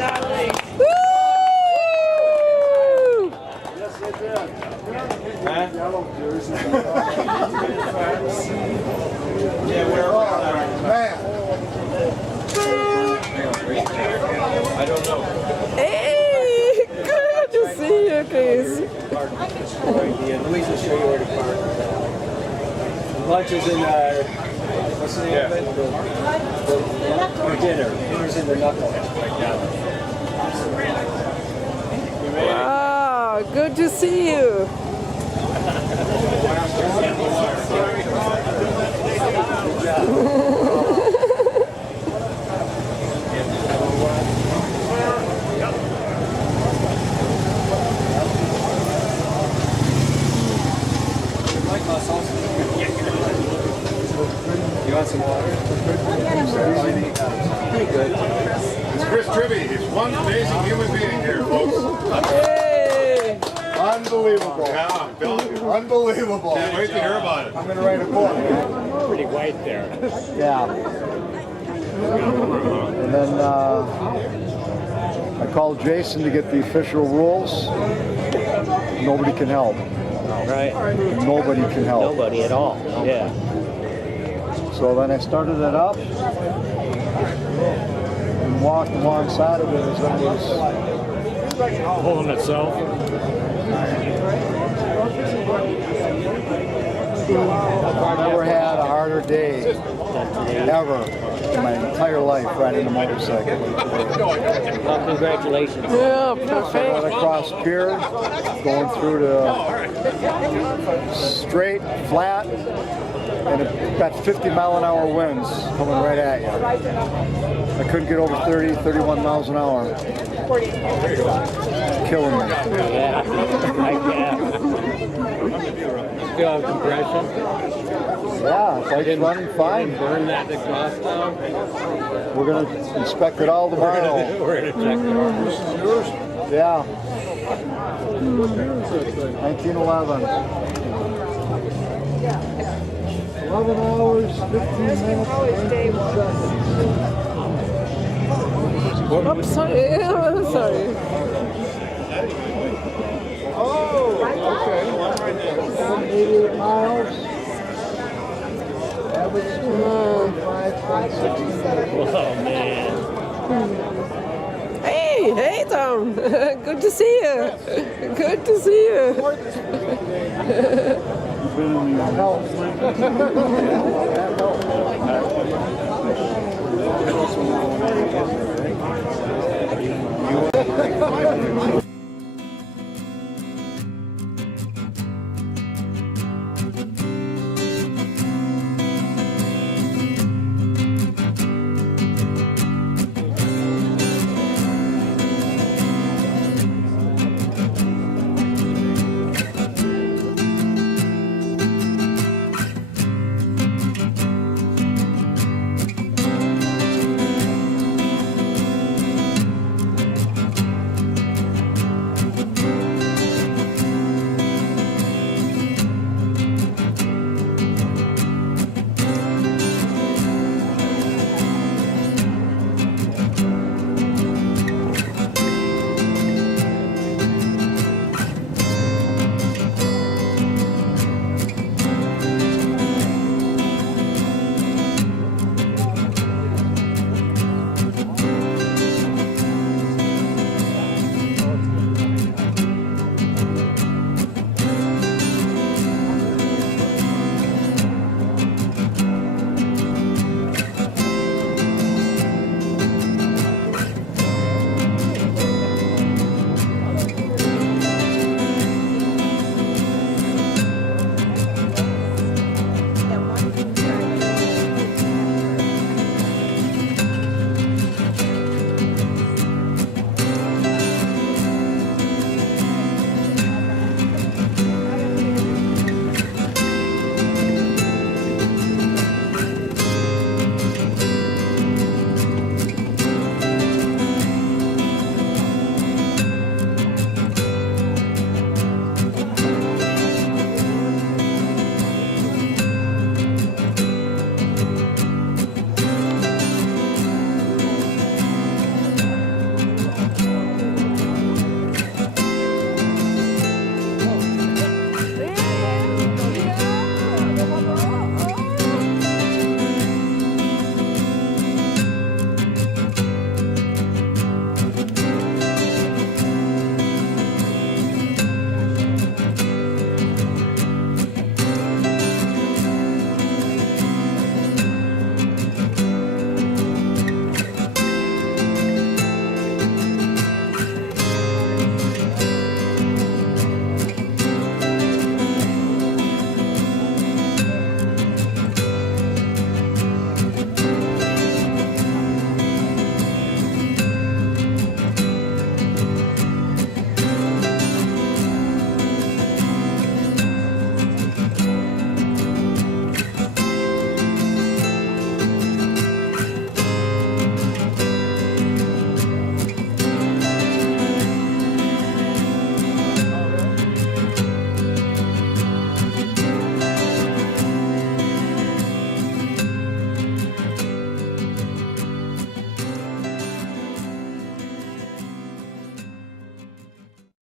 I don't know. Hey, good to see you, Case. Louise will show you where to park. Lunch is in, what's the name of it? Or dinner. Dinner's in the Knucklehead right now. Wow, good to see you. You want some water? Pretty good. It's Chris Tribby. He's one amazing human being here, folks. Hey. Unbelievable. Yeah, I'm telling you. Unbelievable. Can't wait to hear about it. I'm going to write a book. Pretty white there. Yeah. And then I called Jason to get the official rules. Nobody can help. Right. Nobody can help. Nobody at all. Yeah. So then I started it up and walked alongside of it as it was Pulling itself. I've never had a harder day ever in my entire life riding a motorcycle. Well, congratulations. Yeah, Right perfect. across pier, going through to straight, flat, and it got 50-mile-an-hour winds coming right at you. I couldn't get over 30, 31 miles an hour. Killing me. Yeah. Still have compression. Yeah, bike's running fine. Burn that exhaust out. We're going to inspect it all tomorrow. We're gonna check it out. Yeah. 1911. 11 hours, 15 minutes, 19 seconds. Oops, sorry. I'm sorry. Oh, okay. 88 miles. Average speed, 5.6. Oh, man. Hey, Tom. Good to see you. Good to see you. That helps.